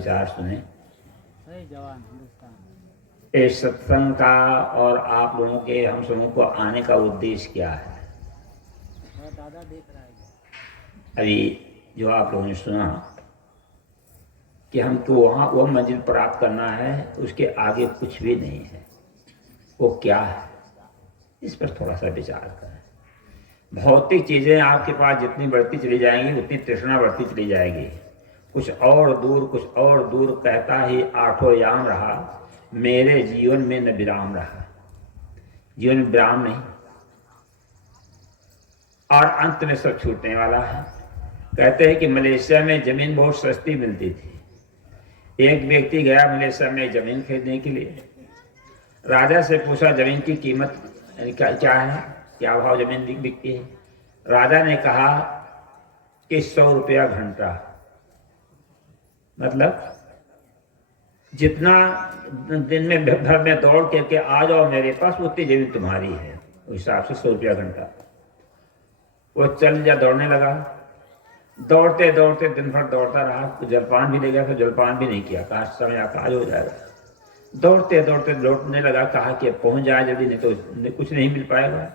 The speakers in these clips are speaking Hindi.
विचार सुने। इस सत्संग का और आप लोगों के हम सबों को आने का उद्देश्य क्या है? दादा देख रहा है अभी जो आप लोगों ने सुना कि हमको वहाँ वो मंजिल प्राप्त करना है, उसके आगे कुछ भी नहीं है। वो क्या है, इस पर थोड़ा सा विचार करें। भौतिक चीज़ें आपके पास जितनी बढ़ती चली जाएंगी उतनी तृष्णा बढ़ती चली जाएगी। कुछ और दूर कहता ही आठों याम रहा, मेरे जीवन में न विराम रहा। जीवन में विराम नहीं और अंत में सब छूटने वाला है। कहते हैं कि मलेशिया में जमीन बहुत सस्ती मिलती थी। एक व्यक्ति गया मलेशिया में जमीन खरीदने के लिए। राजा से पूछा जमीन की कीमत क्या है, क्या भाव जमीन बिकती है? राजा ने कहा कि 100 रुपया घंटा। मतलब जितना दिन में भर में दौड़ करके आ जाओ मेरे पास उतनी जमीन तुम्हारी है, उस हिसाब से 100 रुपया घंटा। वो चल जा दौड़ने लगा। दौड़ते दौड़ते दिन भर दौड़ता रहा। जलपान भी ले गया तो जलपान भी नहीं किया। कहा समय आज हो जाएगा। दौड़ते दौड़ते लौटने लगा। कहा कि पहुंच जाए जल्दी, नहीं तो कुछ नहीं मिल पाएगा।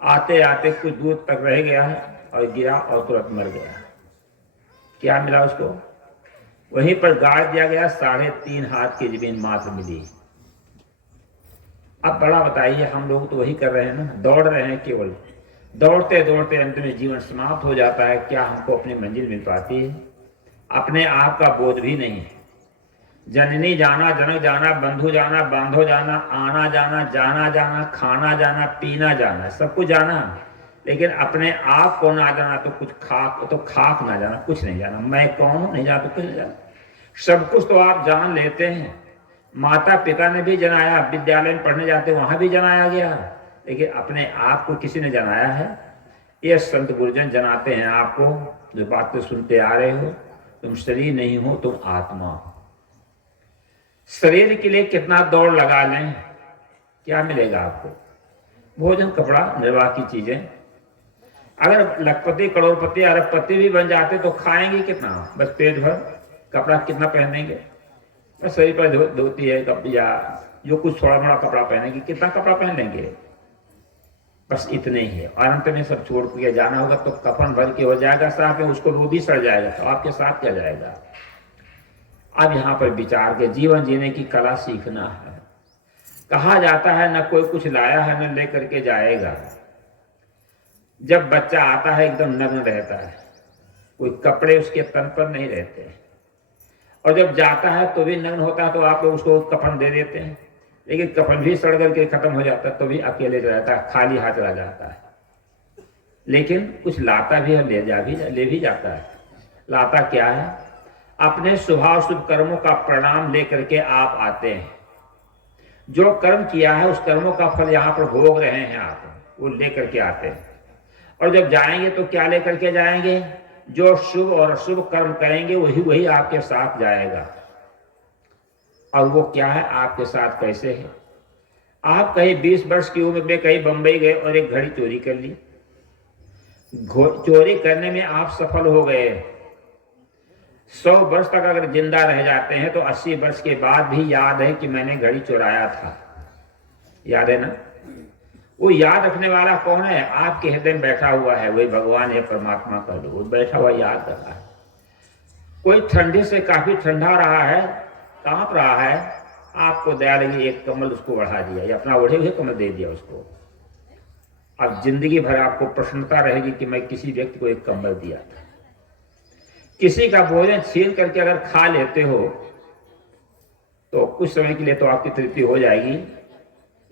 आते आते कुछ दूर तक रह गया है और गिरा और तुरंत मर गया। क्या मिला उसको? वहीं पर गाड़ दिया गया। 3.5 हाथ की जमीन मात्र मिली। अब बड़ा बताइए, हम लोग तो वही कर रहे हैं ना, दौड़ रहे हैं। केवल दौड़ते दौड़ते अंत में जीवन समाप्त हो जाता है। क्या हमको अपनी मंजिल मिल पाती है? अपने आप का बोध भी नहीं है। जननी जाना, जनक जाना, बंधु जाना, बांधो जाना, आना जाना, जाना जाना, खाना जाना, पीना जाना, सब कुछ जाना, लेकिन अपने आप को ना जाना। तो कुछ खाक ना जाना, कुछ नहीं जाना। मैं कौन हूं नहीं जाना तो कुछ नहीं जाना। सब कुछ तो आप जान लेते हैं। माता पिता ने भी जनाया, विद्यालय में पढ़ने जाते वहां भी जनाया गया, लेकिन अपने आप को किसी ने जनाया है? ये संत गुरुजन जनाते हैं आपको। जो बातें सुनते आ रहे हो, तुम शरीर नहीं हो, तुम आत्मा हो। शरीर के लिए कितना दौड़ लगा लें, क्या मिलेगा आपको? भोजन, कपड़ा, निर्वाह की चीजें। अगर लखपति, करोड़पति, अरबपति भी बन जाते तो खाएंगे कितना? बस पेट भर। कपड़ा कितना पहनेंगे? बस शरीर पर धोती है या जो कुछ थोड़ा बड़ा कपड़ा पहनेंगे। कितना कपड़ा पहन लेंगे? बस इतने ही है। और अंत में सब छोड़ के जाना होगा तो कफन भर के हो जाएगा साथ में, उसको वो भी सड़ जाएगा। तो आपके साथ क्या जाएगा? अब यहाँ पर विचार के जीवन जीने की कला सीखना है। कहा जाता है न कोई कुछ लाया है न लेकर के जाएगा। जब बच्चा आता है एकदम नग्न रहता है, कोई कपड़े उसके तन पर नहीं रहते, और जब जाता है तो भी नग्न होता है। तो आप लोग उसको कफन दे देते हैं, लेकिन कफन भी सड़ करके खत्म हो जाता है, तो भी अकेले रहता है, खाली हाथ रह जाता है। लेकिन कुछ लाता भी है, ले भी जाता है। लाता क्या है? अपने स्वभाव शुभ कर्मों का प्रणाम लेकर के आप आते हैं। जो कर्म किया है उस कर्मों का फल यहाँ पर भोग रहे हैं आप, वो लेकर के आते हैं। और जब जाएंगे तो क्या लेकर के जाएंगे? जो शुभ और अशुभ कर्म करेंगे वही आपके साथ जाएगा। और वो क्या है, आपके साथ कैसे है? आप कहीं 20 वर्ष की उम्र में कहीं बंबई गए और एक घड़ी चोरी कर ली। चोरी करने में आप सफल हो गए। 100 वर्ष तक अगर जिंदा रह जाते हैं तो 80 वर्ष के बाद भी याद है कि मैंने घड़ी चुराया था। याद है ना? वो याद रखने वाला कौन है? आपके हृदय में बैठा हुआ है, वही भगवान है, परमात्मा का वो बैठा हुआ याद कर रहा है। कोई ठंडे से काफी ठंडा रहा है, कांप रहा है, आपको दया लगी, एक कमल उसको बढ़ा दिया या अपना ओढ़े हुए कमल दे दिया उसको। अब जिंदगी भर आपको प्रसन्नता रहेगी कि मैं किसी व्यक्ति को एक कमल दिया था। किसी का भोजन छीन करके अगर खा लेते हो तो कुछ समय के लिए तो आपकी तृप्ति हो जाएगी,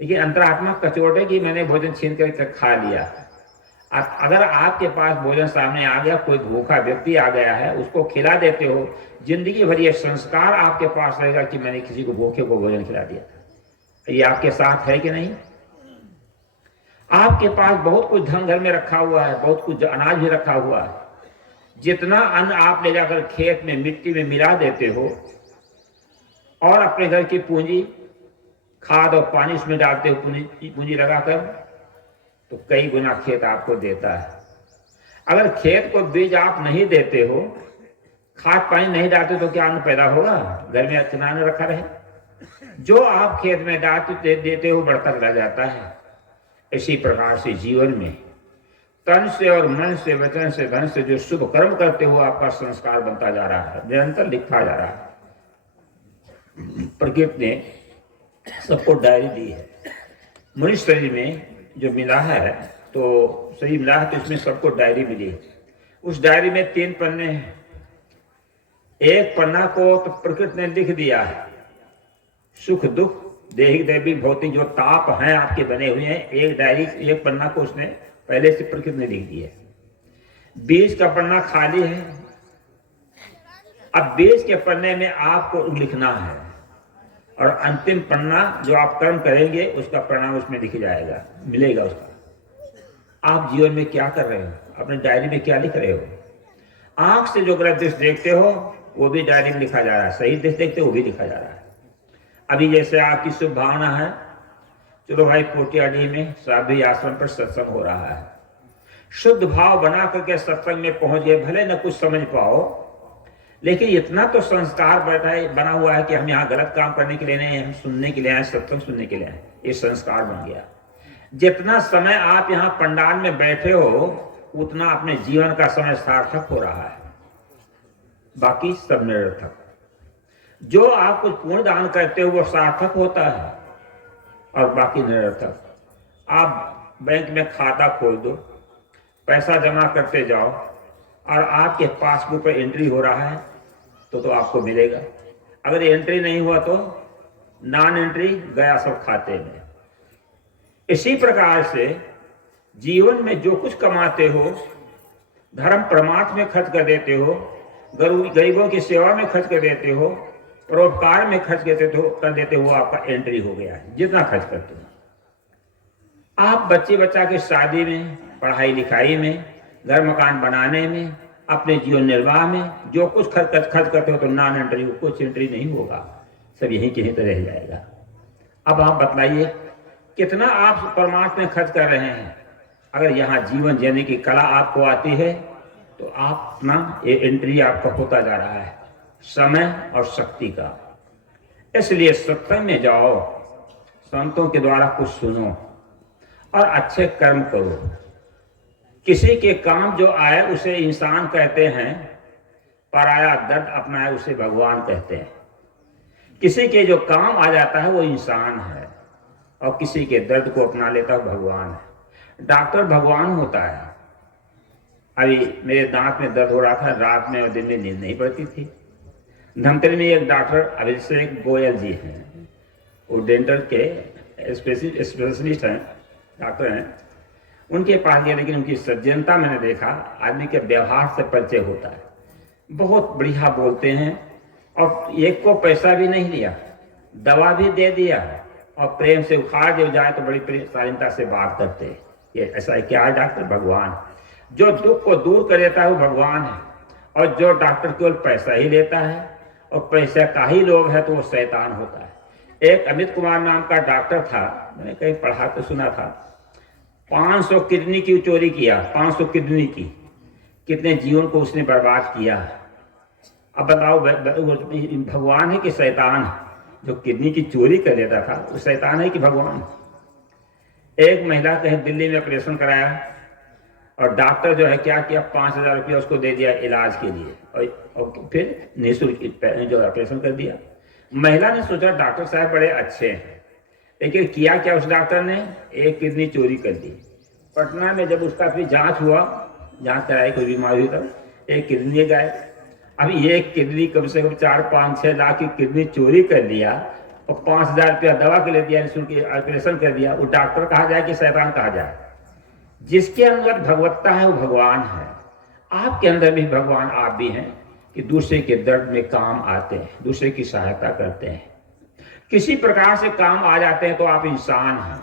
लेकिन अंतरात्मा कचोट है कि मैंने भोजन छीन करके खा लिया। अगर आपके पास भोजन सामने आ गया, कोई भूखा व्यक्ति आ गया है, उसको खिला देते हो, जिंदगी भर ये संस्कार आपके पास रहेगा कि मैंने किसी को भूखे को भोजन खिला दिया था। ये आपके साथ है कि नहीं? आपके पास बहुत कुछ धन घर में रखा हुआ है, बहुत कुछ अनाज भी रखा हुआ है। जितना अन्न आप ले जाकर खेत में मिट्टी में मिला देते हो और अपने घर की पूंजी, खाद और पानी उसमें डालते हो, पूंजी लगाकर, तो कई गुना खेत आपको देता है। अगर खेत को बीज आप नहीं देते हो खाद पानी नहीं डालते तो क्या अन्न पैदा होगा? घर में अच्छा अन्न रखा रहे। जो आप खेत में डालते देते हो बढ़ता चला जाता है। इसी प्रकार से जीवन में तन से और मन से, वचन से, धन से जो शुभ कर्म करते हो आपका संस्कार बनता जा रहा है, निरंतर लिखा जा रहा है। प्रकृति ने सबको डायरी दी है। मनुष्य शरीर में जो मिला है, तो शरीर मिला है तो इसमें सबको डायरी मिली है। उस डायरी में 3 पन्ने हैं। एक पन्ना को तो प्रकृति ने लिख दिया है, सुख दुख देहिक दैविक भौतिक जो ताप हैं आपके बने हुए हैं, एक डायरी, एक पन्ना को उसने पहले से प्रकृति ने लिख दिया है। बीच का पन्ना खाली है। अब बीच के पन्ने में आपको लिखना है, और अंतिम पन्ना जो आप कर्म करेंगे उसका परिणाम उसमें लिख जाएगा, मिलेगा उसका। आप जीवन में क्या कर रहे हो, अपने डायरी में क्या लिख रहे हो? आंख से जो गलत दृश्य देखते हो वो भी डायरी में लिखा जा रहा है, सही दृश्य देखते हो वो भी लिखा जा रहा है। अभी जैसे आपकी शुभ भावना है, चलो भाई कोटियाडी में साध्वी आश्रम पर सत्संग हो रहा है, शुद्ध भाव बना करके सत्संग में पहुंच गए, भले न कुछ समझ पाओ, लेकिन इतना तो संस्कार बना हुआ है कि हम यहाँ गलत काम करने के लिए नहीं, हम सुनने के लिए आए, सत्संग सुनने के लिए आए, ये संस्कार बन गया। जितना समय आप यहाँ पंडाल में बैठे हो उतना अपने जीवन का समय सार्थक हो रहा है, बाकी सब निरर्थक। जो आप कुछ पुण्य दान करते हो वो सार्थक होता है और बाकी निरर्थक। आप बैंक में खाता खोल दो, पैसा जमा करते जाओ और आपके पासबुक पर एंट्री हो रहा है तो आपको मिलेगा। अगर एंट्री नहीं हुआ तो नॉन एंट्री, गया सब खाते में। इसी प्रकार से जीवन में जो कुछ कमाते हो, धर्म परमार्थ में खर्च कर देते हो, गरीबों की सेवा में खर्च कर देते हो, परोपकार में खर्च कर देते हो, आपका एंट्री हो गया है। जितना खर्च करते हो आप बच्चा के शादी में, पढ़ाई लिखाई में, घर मकान बनाने में, अपने जीवन निर्वाह में जो कुछ खर्च करते हो तो नॉन एंट्री, कुछ एंट्री नहीं होगा, सब यहीं के यहीं रह जाएगा। अब आप बतलाइए कितना आप परमार्थ में खर्च कर रहे हैं। अगर यहाँ जीवन जीने की कला आपको आती है तो आप अपना ये एंट्री आपका होता जा रहा है समय और शक्ति का। इसलिए सत्संग में जाओ, संतों के द्वारा कुछ सुनो और अच्छे कर्म करो। किसी के काम जो आए उसे इंसान कहते हैं, पराया दर्द अपनाए उसे भगवान कहते हैं। किसी के जो काम आ जाता है वो इंसान है और किसी के दर्द को अपना लेता है भगवान है। डॉक्टर भगवान होता है। अभी मेरे दांत में दर्द हो रहा था, रात में और दिन में नींद नहीं पड़ती थी। धमतरी में एक डॉक्टर अभिषेक गोयल जी हैं, वो डेंटल के स्पेशलिस्ट हैं, डॉक्टर हैं। उनके पास गया, लेकिन उनकी सज्जनता मैंने देखा, आदमी के व्यवहार से परिचय होता है। बहुत बढ़िया बोलते हैं और एक को पैसा भी नहीं लिया, दवा भी दे दिया और प्रेम से उखाड़ दिया जाए तो बड़ी शालीनता से बात करते हैं। ये ऐसा है क्या है डॉक्टर? भगवान। जो दुख को दूर कर देता है वो भगवान है, और जो डॉक्टर केवल पैसा ही लेता है और पैसा का ही लोभ है तो वो शैतान होता है। एक अमित कुमार नाम का डॉक्टर था, मैंने कहीं पढ़ा तो सुना था, 500 किडनी की चोरी किया, 500 किडनी की, कितने जीवन को उसने बर्बाद किया। अब बताओ भगवान है कि शैतान? जो किडनी की चोरी कर लेता था वो शैतान है कि भगवान? एक महिला कहीं दिल्ली में ऑपरेशन कराया और डॉक्टर जो है क्या किया, 5,000 रुपया उसको दे दिया इलाज के लिए और फिर निःशुल्क जो ऑपरेशन कर दिया। महिला ने सोचा डॉक्टर साहब बड़े अच्छे हैं, लेकिन किया क्या उस डॉक्टर ने? एक किडनी चोरी कर दी। पटना में जब उसका फिर जांच हुआ, जांच कराई, कोई बीमारी हुई तब एक किडनी गायब। अभी एक किडनी कम से कम 4-5-6 लाख की किडनी चोरी कर लिया और 5,000 रुपया दवा के लिए दिया, निःशुल्क ऑपरेशन कर दिया। वो डॉक्टर कहा जाए कि शैतान कहा जाए? जिसके अंदर भगवत्ता है वो भगवान है। आपके अंदर भी भगवान आप भी हैं कि दूसरे के दर्द में काम आते हैं, दूसरे की सहायता करते हैं, किसी प्रकार से काम आ जाते हैं तो आप इंसान हैं।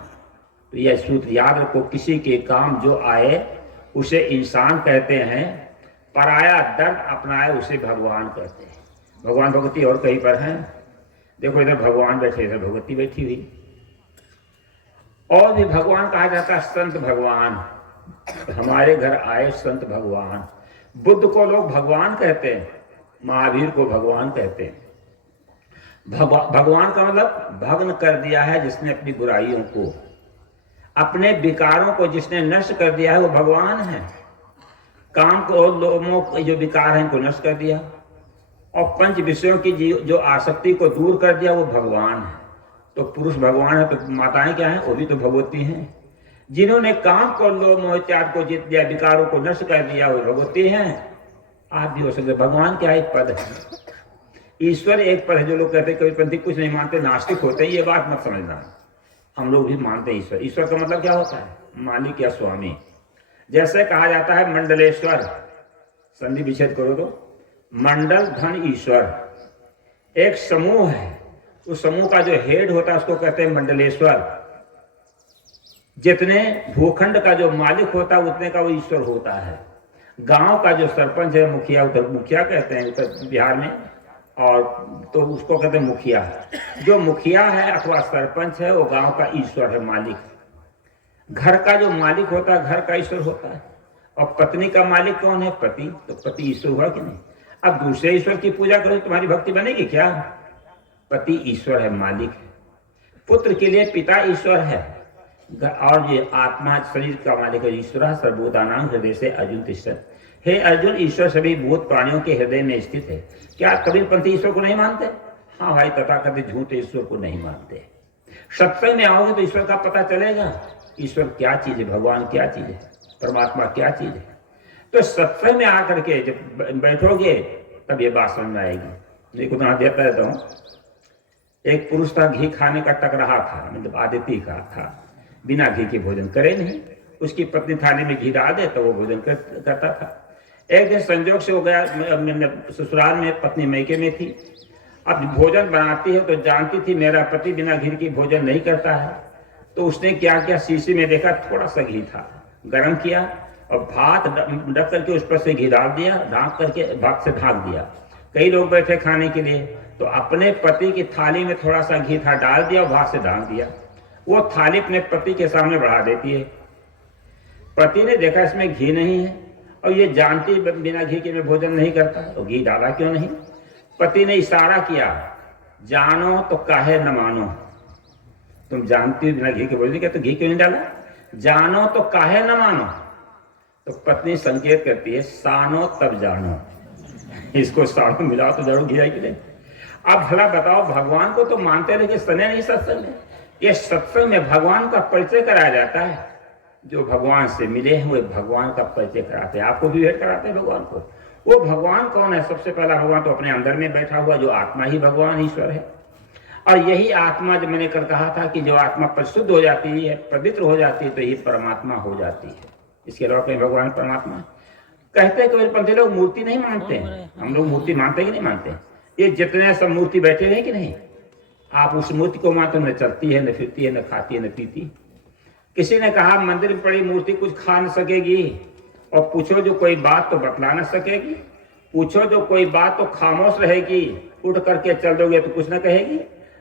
तो यह सूत्र याद रखो, किसी के काम जो आए उसे इंसान कहते हैं, पराया दर्द अपनाए उसे भगवान कहते हैं। भगवान भगवती और कहीं पर हैं, देखो इधर भगवान बैठे, इधर भगवती बैठी हुई। और भी भगवान कहा जाता है संत भगवान। हमारे घर आए संत भगवान। बुद्ध को लोग भगवान कहते हैं, महावीर को भगवान कहते हैं। भगवान का मतलब भग्न कर दिया है जिसने अपनी बुराइयों को, अपने विकारों को जिसने नष्ट कर दिया है वो भगवान है। काम को और लोगों जो विकार हैं इनको नष्ट कर दिया और पंच विषयों की जो आसक्ति को दूर कर दिया वो भगवान है। तो पुरुष भगवान है तो माताएं क्या हैं? वो भी तो भगवती हैं। जिन्होंने काम को लोभ मोह इत्यादि को जीत दिया, विकारों को नष्ट कर दिया, वो भगवती हैं। आप भी हो सकते। भगवान क्या एक पद है, ईश्वर एक पद है। जो लोग कहते हैं कभी पंथी कुछ नहीं मानते, नास्तिक होते हैं, ये बात मत समझना। हम लोग भी मानते हैं ईश्वर। ईश्वर का मतलब क्या होता है? मालिक या स्वामी। जैसे कहा जाता है मंडलेश्वर, संधि विच्छेद करो तो मंडल धन ईश्वर एक समूह है। उस समूह का जो हेड होता है उसको कहते हैं मंडलेश्वर। जितने भूखंड का जो मालिक होता है उतने का वो ईश्वर होता है। गांव का जो सरपंच है, मुखिया, उधर मुखिया कहते हैं उत्तर बिहार में, और तो उसको कहते हैं मुखिया। जो मुखिया है अथवा सरपंच है वो गांव का ईश्वर है, मालिक। घर का जो मालिक होता है घर का ईश्वर होता है। और पत्नी का मालिक कौन है? पति। तो पति ईश्वर हुआ कि नहीं? अब दूसरे ईश्वर की पूजा करो तुम्हारी भक्ति बनेगी क्या? पति ईश्वर है, मालिक है। पुत्र के लिए पिता ईश्वर है। और ये आत्मा शरीर का मालिक है ईश्वर। सर्वभूतानां हृदय से अर्जुन तिष्ठत्। हे अर्जुन, ईश्वर सभी भूत प्राणियों के हृदय में स्थित है। क्या कबीरपंथी ईश्वर को नहीं मानते? हाँ भाई, तथाकथित झूठे ईश्वर को नहीं मानते। सत्संग में आओगे तो ईश्वर का पता चलेगा। ईश्वर क्या चीज है, भगवान क्या चीज है, परमात्मा क्या चीज है। तो सत्संग में आकर के जब बैठोगे तब ये बात समझ में आएगी। देखो उदाहरण देता रहता हूँ। एक पुरुष था, घी खाने का टक रहा था, मतलब आदित्य का था, बिना घी के भोजन करे नहीं। उसकी पत्नी थाली में घी डाल दे तो वो भोजन करता था। एक दिन संजोग से हो गया, ससुराल में पत्नी मैके में थी। अब भोजन बनाती है तो जानती थी मेरा पति बिना घी के भोजन नहीं करता है। तो उसने क्या किया, शीशी में देखा थोड़ा सा घी था, गर्म किया और भात ढक करके उस पर से घी डाल दिया, ढाँक करके भात से ढाँक दिया। कई लोग बैठे खाने के लिए, तो अपने पति की थाली में थोड़ा सा घी था, डाल दिया और भात से ढाँक दिया। वो थाली अपने पति के सामने बढ़ा देती है। पति ने देखा इसमें घी नहीं है और ये जानती बिना घी के मैं भोजन नहीं करता, तो घी डाला क्यों नहीं? पति ने इशारा किया, जानो तो काहे न मानो। तुम जानती हो बिना घी के भोजन क्या, तो घी क्यों नहीं डाला? जानो तो काहे न मानो। तो पत्नी संकेत करती है, सानो तब जानो। इसको सानो मिलाओ तो जरूर घी आएगी नहीं। अब भला बताओ, भगवान को तो मानते रहे कि सने नहीं सत्संग में। ये सत्संग में भगवान का परिचय कराया जाता है। जो भगवान से मिले हैं वो भगवान का परिचय कराते हैं। आपको भी भेंट कराते हैं भगवान को। वो भगवान कौन है? सबसे पहला भगवान तो अपने अंदर में बैठा हुआ जो आत्मा ही भगवान ईश्वर है। और यही आत्मा, जो मैंने कल कहा था कि जो आत्मा परिशुद्ध हो जाती है, पवित्र हो जाती है, तो ये परमात्मा हो जाती है। इसके अलावा कहीं भगवान परमात्मा कहते हैं। कबीरपंथी लोग मूर्ति नहीं मानते हैं। हम लोग मूर्ति मानते कि नहीं मानते? ये जितने सब मूर्ति बैठे हैं कि नहीं, आप उस मूर्ति को मानते, न चलती है, न फिरती है, न खाती है, न पीती। किसी ने कहा मंदिर में पड़ी मूर्ति कुछ खा न सकेगी, और पूछो जो कोई बात तो बतला न सकेगी। पूछो जो कोई बात तो खामोश रहेगी। उठ करके चल दोगे तो कुछ न कहेगी।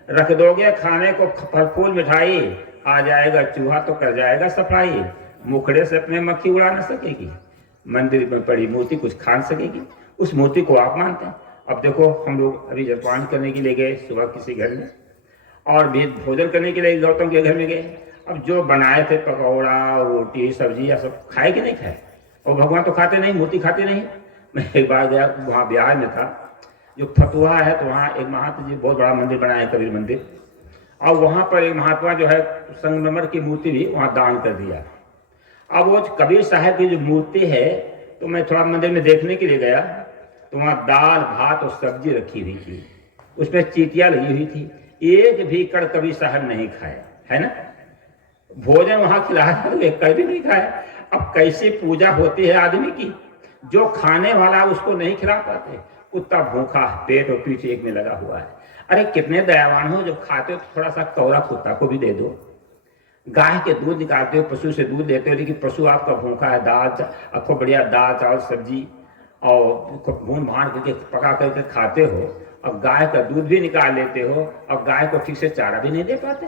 रख दोगे खाने को फल फूल मिठाई, आ जाएगा चूहा तो कर जाएगा सफाई। मुखड़े से अपने मक्खी उड़ा न सकेगी। मंदिर में पड़ी मूर्ति कुछ खा न सकेगी, उस मूर्ति को आप मानते हैं। अब देखो, हम लोग अभी जलपान करने के लिए गए सुबह किसी घर में, और भी भोजन करने के लिए गौतम के घर में गए। अब जो बनाए थे पकौड़ा, रोटी, सब्जी, या सब खाए कि नहीं खाए? और भगवान तो खाते नहीं, मूर्ति खाते नहीं। मैं एक बार गया, वहाँ बिहार में था, जो फतुहा है, तो वहाँ एक महात्मा जी बहुत बड़ा मंदिर बनाया, कबीर मंदिर। और वहाँ पर एक महात्मा जो है संगमरमर की मूर्ति भी वहाँ दान कर दिया। अब वो कबीर साहब की जो मूर्ति है, तो मैं थोड़ा मंदिर में देखने के लिए गया, तो वहाँ दाल भात और सब्जी रखी हुई थी, उसमें चीटियाँ लगी हुई थी। एक भी कड़ कबीर साहब नहीं खाए, है ना। भोजन वहाँ खिलाया था, एक कड़ भी नहीं खाया। अब कैसी पूजा होती है आदमी की, जो खाने वाला उसको नहीं खिला पाते। कुत्ता भूखा, पेट और पीठ एक में लगा हुआ है। अरे कितने दयावान हो, जब खाते हो तो थोड़ा सा कौरा कुत्ता को भी दे दो। गाय के दूध निकालते हो, पशु से दूध लेते हो, लेकिन पशु आपका भूखा है, दाल आपको बढ़िया दाल चावल सब्जी और भून भान करके पका करके खाते हो, और गाय का दूध भी निकाल लेते हो, और गाय को ठीक से चारा भी नहीं दे पाते।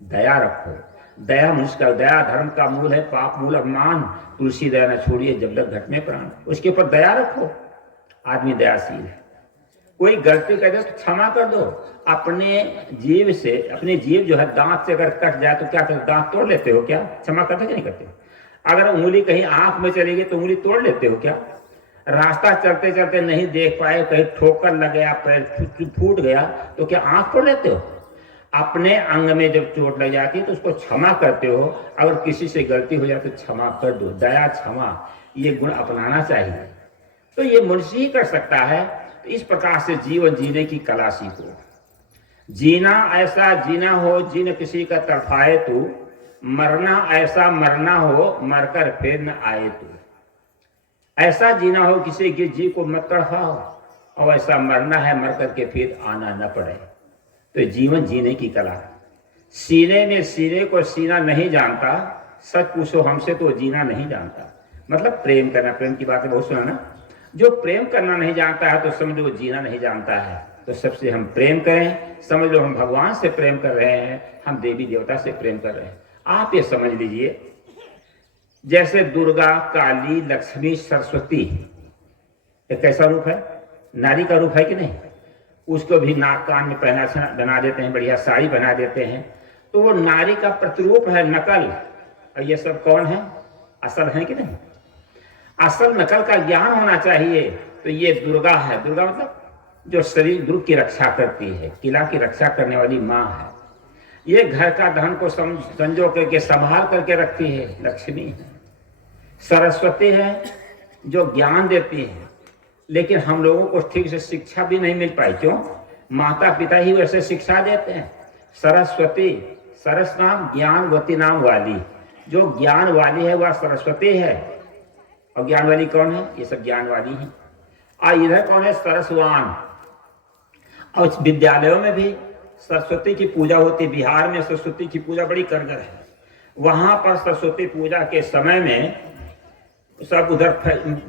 दया रखो। दया मनुष्य का, दया धर्म का मूल है, पाप मूल अभिमान। तुलसी दया न छोड़िए जब तक घट में प्राण। उसके ऊपर दया रखो। आदमी दयाशील है। कोई गलती कर दे तो क्षमा कर दो। अपने जीव से, अपनी जीव जो है दांत से अगर कट जाए तो क्या करते, दांत तोड़ लेते हो क्या? क्षमा करते कि नहीं करते? अगर उंगली कहीं आंख में चली गई तो उंगली तोड़ लेते हो क्या? रास्ता चलते चलते नहीं देख पाए, कहीं ठोकर लग गया, पैर फूट गया तो क्या आंख तोड़ लेते हो? अपने अंग में जब चोट लग जाती है तो उसको क्षमा करते हो। अगर किसी से गलती हो जाए तो क्षमा कर दो। दया, क्षमा, ये गुण अपनाना चाहिए। तो ये मनुष्य ही कर सकता है। तो इस प्रकार से जीवन जीने की कला सीखो। जीना ऐसा जीना हो जिन किसी का तड़फाए तू, मरना ऐसा मरना हो मरकर फिर न आए तू। ऐसा जीना हो किसी के जीव को मत तड़फाओ, और ऐसा मरना है मर करके फिर आना न पड़े। तो जीवन जीने की कला। सीने में सीने को सीना नहीं जानता, सच पूछो हमसे तो जीना नहीं जानता। मतलब प्रेम करना, प्रेम की बातें बहुत सुना ना। जो प्रेम करना नहीं जानता है तो समझ लो जीना नहीं जानता है। तो सबसे हम प्रेम करें, समझ लो हम भगवान से प्रेम कर रहे हैं, हम देवी देवता से प्रेम कर रहे हैं। आप ये समझ लीजिए, जैसे दुर्गा, काली, लक्ष्मी, सरस्वती एक कैसा रूप है? नारी का रूप है कि नहीं? उसको भी नाक कान में पहना बना देते हैं, बढ़िया साड़ी बना देते हैं, तो वो नारी का प्रतिरूप है, नकल। और ये सब कौन है? असल है कि नहीं? असल नकल का ज्ञान होना चाहिए। तो ये दुर्गा है। दुर्गा मतलब जो शरीर दुर्ग की रक्षा करती है, किला की रक्षा करने वाली माँ है। ये घर का धन को संजो करके संभाल करके रखती है, लक्ष्मी है। सरस्वती है जो ज्ञान देती है, लेकिन हम लोगों को ठीक से शिक्षा भी नहीं मिल पाई। क्यों? माता पिता ही वैसे शिक्षा देते हैं। सरस्वती, सरस नाम ज्ञानवती नाम वाली, जो ज्ञान वाली है वह सरस्वती है। और ज्ञान वाली कौन है? ये सब ज्ञान वाली है। और इधर कौन है? सरसवान। और विद्यालयों में भी सरस्वती की पूजा होती। बिहार में सरस्वती की पूजा बड़ी करगर है। वहां पर सरस्वती पूजा के समय में सब उधर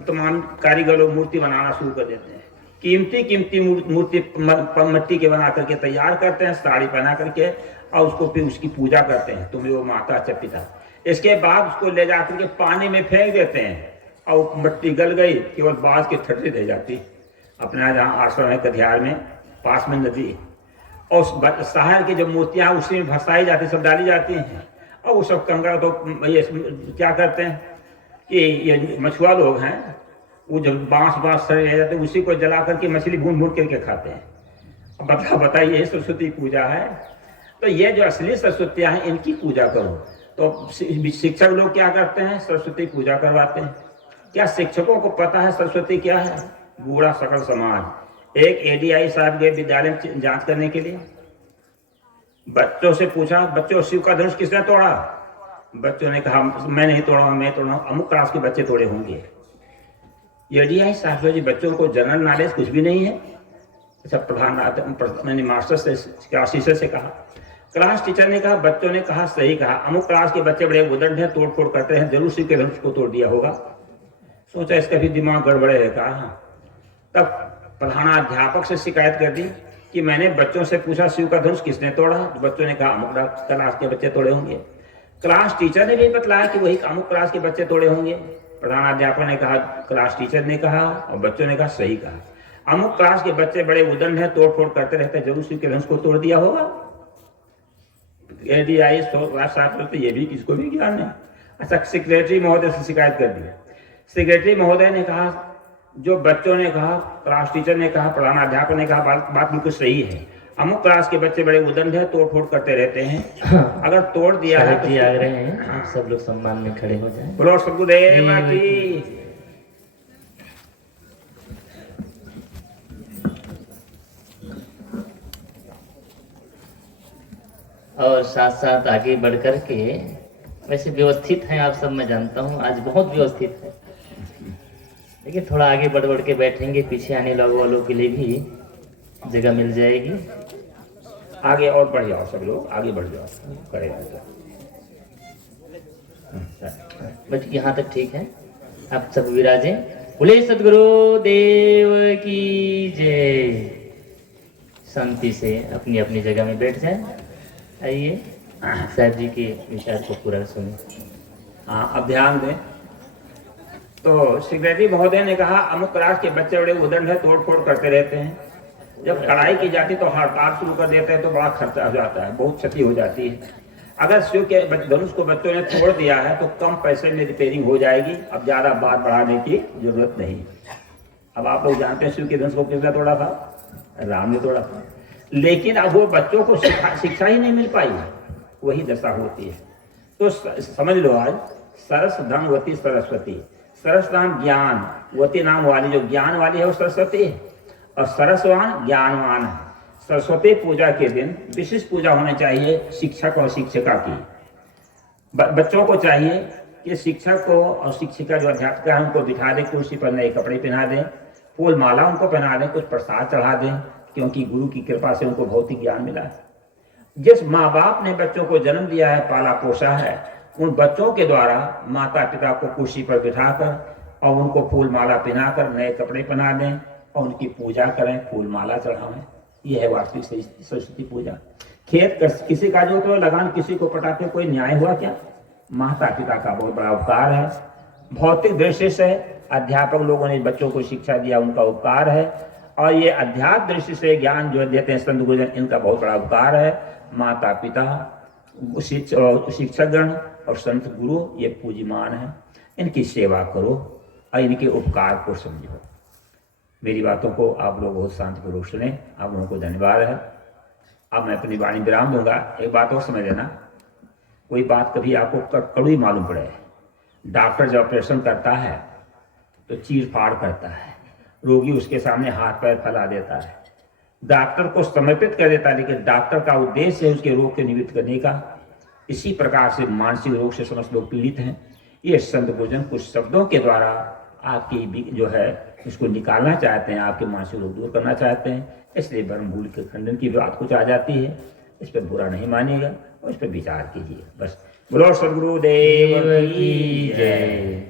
तमाम कारीगर लोग मूर्ति बनाना शुरू कर देते हैं। कीमती कीमती मूर्ति मिट्टी के बना करके तैयार करते हैं, साड़ी पहना करके, और उसको फिर उसकी पूजा करते हैं। तुम्हें वो माता अच्छा पिता। इसके बाद उसको ले जाकर के पानी में फेंक देते हैं, और मिट्टी गल गई, केवल बाँस की ठटरी रह जाती। अपना जहाँ आश्रम है कटिहार में, पास में नदी, और उस शहर की जो मूर्तियाँ उसी में भसाई जाती, सब डाली जाती हैं। और वो सब कंगा तो ये क्या करते हैं कि ये मछुआ लोग हैं, वो जब बाँस सड़े रह जाते हैं, उसी को जला करके मछली भून भून करके खाते हैं। अब बताइए, ये सरस्वती पूजा है? तो ये जो असली सरस्वतियाँ हैं इनकी पूजा करो। तो शिक्षक लोग क्या करते हैं? सरस्वती पूजा करवाते हैं। क्या शिक्षकों को पता है सरस्वती क्या है? बूढ़ा सकल समाज। एक एडीआई साहब गए विद्यालय में जांच करने के लिए, बच्चों से पूछा, बच्चों शिव का धनुष किसने तोड़ा? बच्चों ने कहा मैं नहीं तोड़ा, मैं तोड़ा, अमुक क्लास के बच्चे तोड़े होंगे। एडीआई साहब जी, बच्चों को जनरल नॉलेज कुछ भी नहीं है। अच्छा, मैंने मास्टर से, क्लास टीचर से कहा, क्लास टीचर ने कहा, बच्चों ने कहा सही कहा, अमुक क्लास के बच्चे बड़े उदंड हैं, तोड़ फोड़ करते हैं, जरूर शिव के धनुष को तोड़ दिया होगा। सोचा इसका भी दिमाग गड़बड़े है। कहा तब प्रधानाध्यापक से शिकायत कर दी कि मैंने बच्चों से पूछा शिव का धनुष किसने तोड़ा? तो बच्चों ने कहा अमुक क्लास के बच्चे तोड़े होंगे। क्लास टीचर ने भी बतलाया कि वही अमुक क्लास के बच्चे तोड़े होंगे। प्रधानाध्यापक ने कहा, क्लास टीचर ने कहा, और बच्चों ने कहा सही कहा। अमुक क्लास के बच्चे बड़े उदंड हैं, तोड़ फोड़ करते रहते हैं, जरूर शिव के धनुष को तोड़ दिया होगा। यदि आई तो ये भी किसको भी ज्ञान नहीं। अच्छा, सेक्रेटरी महोदय से शिकायत कर दी। सेक्रेटरी महोदय ने कहा, जो बच्चों ने कहा, क्लास टीचर ने कहा, प्रधानाध्यापक ने कहा, बात बिल्कुल सही है। अमुक क्लास के बच्चे बड़े उदंड है, तोड़ फोड़ करते रहते हैं। अगर तोड़ दिया है तो आ रहे हैं, आप सब लोग सम्मान में खड़े हो जाएं। बोलो सद्गुरुदेव की। और साथ साथ आगे बढ़ कर के, वैसे व्यवस्थित हैं आप सब, मैं जानता हूँ आज बहुत व्यवस्थित है, लेकिन थोड़ा आगे बढ़ बढ़ के बैठेंगे, पीछे आने वालों के लिए भी जगह मिल जाएगी। आगे और बढ़ जाओ, सब लोग आगे बढ़ जाओ, करेगा बट यहाँ तक ठीक है। आप सब विराजें। बोले सद्गुरु देव की जय। शांति से अपनी अपनी जगह में बैठ जाए। आइए साहब जी के विचार को पूरा सुने। हाँ, अब ध्यान दें। तो सेक्रेटरी महोदय ने कहा, अमुक क्लास के बच्चे बड़े उदंड है, तोड़ फोड़ करते रहते हैं। जब कड़ाई की जाती तो हड़ताल शुरू कर देते हैं तो बड़ा खर्चा हो जाता है, बहुत क्षति हो जाती है। अगर शिव के धनुष को बच्चों ने तोड़ दिया है तो कम पैसे में रिपेयरिंग हो जाएगी, अब ज्यादा बात बढ़ाने की जरूरत नहीं। अब आप लोग जानते हैं शिव के धनुष को किसने तोड़ा था? राम ने तोड़ा था। लेकिन अब वो बच्चों को शिक्षा ही नहीं मिल पाई, वही दशा होती है। तो समझ लो, आज सरस धनवती सरस्वती, सरस नाम ज्ञान, वती नाम वाली, जो ज्ञान वाली है वो सरस्वती है, और सरसवान ज्ञानवान है। सरस्वती पूजा के दिन विशिष्ट पूजा होनी चाहिए शिक्षक और शिक्षिका की। बच्चों को चाहिए कि शिक्षक को और शिक्षिका जो अध्यापिका है उनको बिठा दें, कुर्सी पर नए कपड़े पहना दें, फूल माला उनको पहना दें, कुछ प्रसाद चढ़ा दें, क्योंकि गुरु की कृपा से उनको भौतिक ज्ञान मिला है। जिस माँ बाप ने बच्चों को जन्म दिया है, पाला पोसा है, उन बच्चों के द्वारा माता पिता को कुर्सी पर बिठाकर और उनको फूल माला पहनाकर नए कपड़े पहना दें और उनकी पूजा करें, फूल माला चढ़ावें। यह है वास्तविक सरस्वती पूजा। खेत किसी का जो तो लगान किसी को पटाते कोई न्याय हुआ क्या? माता पिता का बहुत बड़ा उपकार है। भौतिक दृष्टि से अध्यापक लोगों ने बच्चों को शिक्षा दिया, उनका उपकार है। और ये अध्यात्म दृष्टि से ज्ञान जो देते हैं संत गुरुजन, इनका बहुत बड़ा उपकार है। माता पिता, शिक्षकगण और संत गुरु ये पूज्यमान है। इनकी सेवा करो और इनके उपकार को समझो। मेरी बातों को आप लोग बहुत शांतिपूर्वक सुने, आप लोगों को धन्यवाद है। अब मैं अपनी वाणी विराम दूंगा। एक बात और समझ लेना, कोई बात कभी आपको कड़वी मालूम पड़े, डॉक्टर जब ऑपरेशन करता है तो चीर फाड़ करता है, रोगी उसके सामने हाथ पैर फैला देता है, डॉक्टर को समर्पित कर देता है, लेकिन डॉक्टर का उद्देश्य है उसके रोग को निवृत्त करने का। इसी प्रकार से मानसिक रोग से समस्त लोग पीड़ित हैं। ये संत गुरुजन कुछ शब्दों के द्वारा आपकी जो है उसको निकालना चाहते हैं, आपके मानसिक रोग दूर करना चाहते हैं। इसलिए ब्रह्मभूल के खंडन की बात कुछ आ जाती है, इस पर बुरा नहीं मानिएगा और इस पर विचार कीजिए। बस बोलो सद्गुरुदेव की जय।